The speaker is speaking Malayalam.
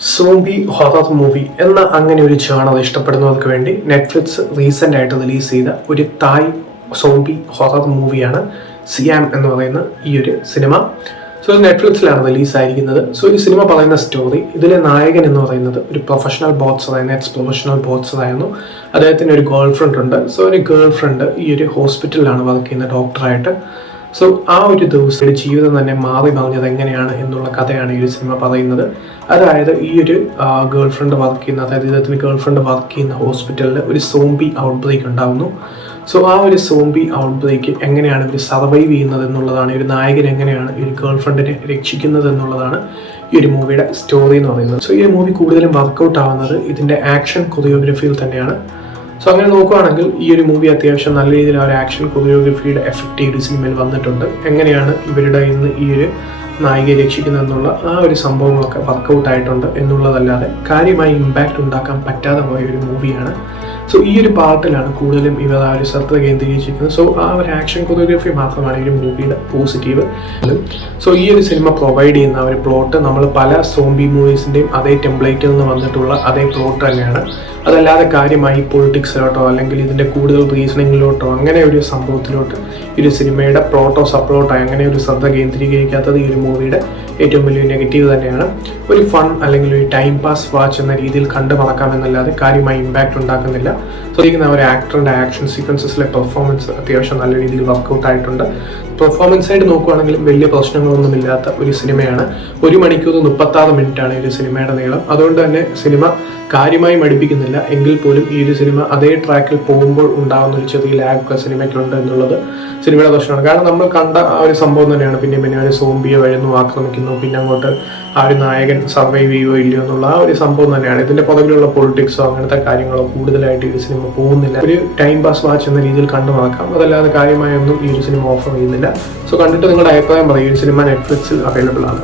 സോംബി ഹൊറർ മൂവി എന്ന അങ്ങനെ ഒരു ചാണൽ ഇഷ്ടപ്പെടുന്നവർക്ക് വേണ്ടി നെറ്റ്ഫ്ലിക്സ് റീസെന്റ് ആയിട്ട് റിലീസ് ചെയ്ത ഒരു തായ് സോംബി ഹൊറർ മൂവിയാണ് സിയാം എന്ന് പറയുന്ന ഈ ഒരു സിനിമ സോ ഇത് നെറ്റ്ഫ്ലിക്സിലാണ് റിലീസ് ആയിരിക്കുന്നത്. സോ ഈ സിനിമ പറയുന്ന സ്റ്റോറി ഇതിലെ നായകൻ എന്ന് പറയുന്നത് ഒരു പ്രൊഫഷണൽ ബോക്സർ ആയിരുന്നു എക്സ് പ്രൊഫഷണൽ ബോക്സർ ആയിരുന്നു. അദ്ദേഹത്തിന് ഒരു ഗേൾ ഫ്രണ്ട് ഉണ്ട്. സോ ഒരു ഗേൾ ഫ്രണ്ട് ഈ ഒരു ഹോസ്പിറ്റലിലാണ് വർക്ക് ചെയ്യുന്ന ഡോക്ടറായിട്ട് സോ ആ ഒരു ദിവസം ജീവിതം തന്നെ മാറി മറിഞ്ഞത് എങ്ങനെയാണ് എന്നുള്ള കഥയാണ് ഈ ഒരു സിനിമ പറയുന്നത്. അതായത് ഈ ഒരു ഗേൾ ഫ്രണ്ട് വർക്ക് ചെയ്യുന്ന അതായത് ഇദ്ദേഹത്തിന് ഗേൾ ഫ്രണ്ട് വർക്ക് ചെയ്യുന്ന ഹോസ്പിറ്റലിൽ ഒരു സോംബി ഔട്ട് ബ്രേക്ക് ഉണ്ടാകുന്നു സോ ആ ഒരു സോംബി ഔട്ട് ബ്രേക്ക് എങ്ങനെയാണ് ഇവർ സർവൈവ് ചെയ്യുന്നത് എന്നുള്ളതാണ് ഒരു നായകൻ എങ്ങനെയാണ് ഈ ഒരു ഗേൾ ഫ്രണ്ടിനെ രക്ഷിക്കുന്നത് എന്നുള്ളതാണ് ഈ ഒരു മൂവിയുടെ സ്റ്റോറി എന്ന് പറയുന്നത്. സോ ഈ മൂവി കൂടുതലും വർക്കൗട്ട് ആവുന്നത് ഇതിന്റെ ആക്ഷൻ കൊറിയോഗ്രഫിയിൽ തന്നെയാണ്. സോ അങ്ങനെ നോക്കുകയാണെങ്കിൽ ഈ ഒരു മൂവി അത്യാവശ്യം നല്ല രീതിയിൽ ആ ഒരു ആക്ഷൻ കൊറിയോഗ്രഫിയുടെ എഫക്റ്റ് ഈ ഒരു സിനിമയിൽ വന്നിട്ടുണ്ട്. എങ്ങനെയാണ് ഇവരുടെ ഇന്ന് ഈ ഒരു നായികയെ രക്ഷിക്കുന്നതെന്നുള്ള ആ ഒരു സംഭവങ്ങളൊക്കെ വർക്കൗട്ട് ആയിട്ടുണ്ട് എന്നുള്ളതല്ലാതെ കാര്യമായി ഇമ്പാക്റ്റ് ഉണ്ടാക്കാൻ പറ്റാതെ പോയ ഒരു മൂവിയാണ് സോ ഈ ഒരു പാർട്ടിലാണ് കൂടുതലും ഇവർ ആ ഒരു ശ്രദ്ധ കേന്ദ്രീകരിച്ചിരിക്കുന്നത്. സോ ആ ഒരു ആക്ഷൻ കൊറിയോഗ്രഫി മാത്രമാണ് ഈ ഒരു മൂവിയുടെ പോസിറ്റീവ് സോ ഈ ഒരു സിനിമ പ്രൊവൈഡ് ചെയ്യുന്ന ഒരു പ്ലോട്ട് നമ്മൾ പല സോംബി മൂവീസിന്റെയും അതേ ടെംപ്ലേറ്റിൽ നിന്ന് വന്നിട്ടുള്ള അതേ പ്ലോട്ട് തന്നെയാണ്. അതല്ലാതെ കാര്യമായി പൊളിറ്റിക്സിലോട്ടോ അല്ലെങ്കിൽ ഇതിന്റെ കൂടുതൽ റീസണിങ്ങിലോട്ടോ അങ്ങനെ ഒരു സംഭവത്തിലോട്ട് ഈ ഒരു സിനിമയുടെ പ്ലോട്ടോ സപ്ലോട്ടോ അങ്ങനെ ഒരു ശ്രദ്ധ കേന്ദ്രീകരിക്കാത്തത് ഈ ഒരു മൂവിയുടെ ഏറ്റവും വലിയ നെഗറ്റീവ് തന്നെയാണ്. ഒരു ഫൺ അല്ലെങ്കിൽ ഒരു ടൈം പാസ് വാച്ച് എന്ന രീതിയിൽ കണ്ടു മറക്കാമെന്നല്ലാതെ കാര്യമായി ഇമ്പാക്റ്റ് ഉണ്ടാക്കുന്നില്ല. സോ ഇരിക്കുന്ന ഒരു ആക്ടറിന്റെ ആക്ഷൻ സീക്വൻസസിലെ പെർഫോമൻസ് അത്യാവശ്യം നല്ല രീതിയിൽ വർക്കൗട്ട് ആയിട്ടുണ്ട്. പെർഫോമൻസ് ആയിട്ട് നോക്കുകയാണെങ്കിലും വലിയ പ്രശ്നങ്ങളൊന്നുമില്ലാത്ത ഒരു സിനിമയാണ്. ഒരു മണിക്കൂർ മുപ്പത്താറ് മിനിറ്റാണ് ഒരു സിനിമയുടെ നീളം. അതുകൊണ്ട് തന്നെ സിനിമ കാര്യമായി മടുപ്പിക്കുന്നില്ല. എങ്കിൽ പോലും ഈ ഒരു സിനിമ അതേ ട്രാക്കിൽ പോകുമ്പോൾ ഉണ്ടാകുന്ന ഒരു ചെറിയ ലാഗ് ഒക്കെ സിനിമയ്ക്കുണ്ട് എന്നുള്ളത് സിനിമയുടെ ദോഷമാണ് കാരണം നമ്മൾ കണ്ട ആ ഒരു സംഭവം തന്നെയാണ്. പിന്നെ പിന്നെ ഒരു സോംബിയെ വരുന്നു ആക്രമിക്കുന്നു. പിന്നെ അങ്ങോട്ട് ആ ഒരു നായകൻ സർവൈവ് ചെയ്യുകയോ ഇല്ലയോ എന്നുള്ള ആ ഒരു സംഭവം തന്നെയാണ്. ഇതിന്റെ പുറകിലുള്ള പൊളിറ്റിക്സോ അങ്ങനത്തെ കാര്യങ്ങളോ കൂടുതലായിട്ട് ഈ സിനിമ പോകുന്നില്ല. ഒരു ടൈം പാസ് വാച്ച് എന്ന രീതിയിൽ കണ്ടു നടക്കാം. അതല്ലാതെ കാര്യമായൊന്നും ഈ ഒരു സിനിമ ഓഫർ ചെയ്യുന്നില്ല. സോ കണ്ടിട്ട് നിങ്ങളുടെ അഭിപ്രായം പറയും. ഈ സിനിമ നെറ്റ്ഫ്ലിക്സിൽ അവൈലബിൾ ആണ്.